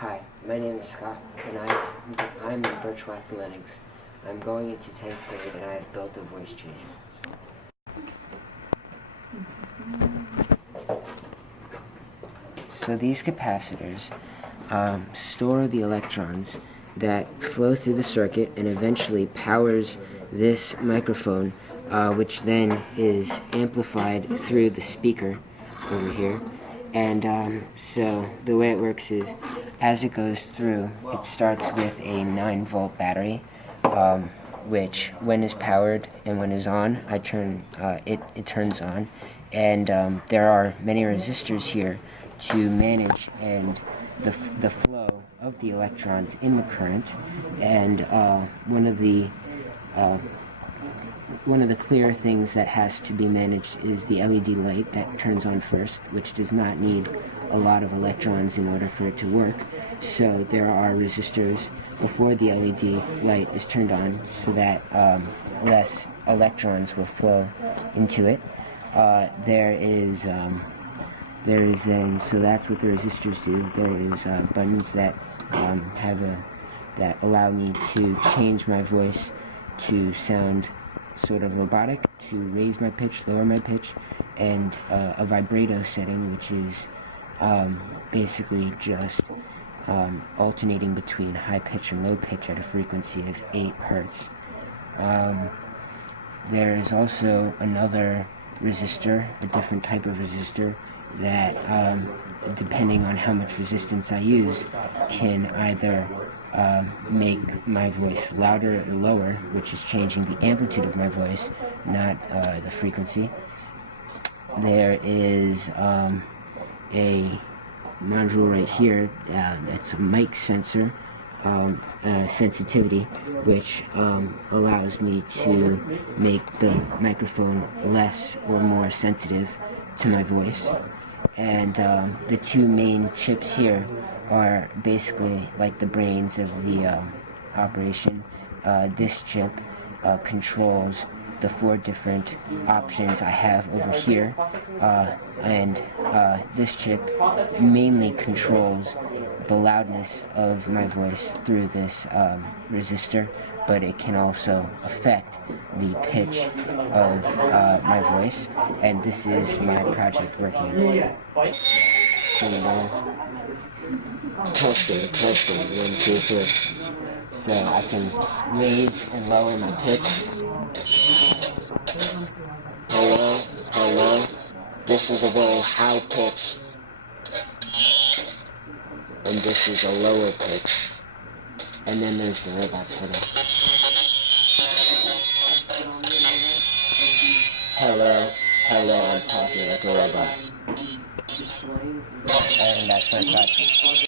Hi, my name is Scott, and I'm in Birchwell Athletics. I'm going into 10th grade, and I have built a voice changer. So these capacitors store the electrons that flow through the circuit and eventually powers this microphone, which then is amplified through the speaker over here. And so the way it works is, as it goes through, it starts with a 9-volt battery, which when is powered and when is on, it turns on. And there are many resistors here to manage the flow of the electrons in the current. And one of the clear things that has to be managed is the LED light that turns on first, which does not need a lot of electrons in order for it to work. So there are resistors before the LED light is turned on so that less electrons will flow into it. So that's what the resistors do. There is buttons that that allow me to change my voice to sound sort of robotic, to raise my pitch, lower my pitch, and a vibrato setting, which is basically just alternating between high pitch and low pitch at a frequency of 8 hertz. There is also another resistor, a different type of resistor, that depending on how much resistance I use, can either make my voice louder or lower, which is changing the amplitude of my voice, not the frequency. There is a module right here that's a mic sensor sensitivity, which allows me to make the microphone less or more sensitive to my voice. And the two main chips here are basically like the brains of the operation. This chip controls the 4 different options I have over here, and this chip mainly controls the loudness of my voice through this resistor, but it can also affect the pitch of my voice, and this is my project working. Testing, 1, 2, 3. So I can raise and lower my pitch. Hello, hello. This is a very high pitch, and this is a lower pitch. And then there's the robot setting. Hello, hello, I'm talking like a robot. And that's my project.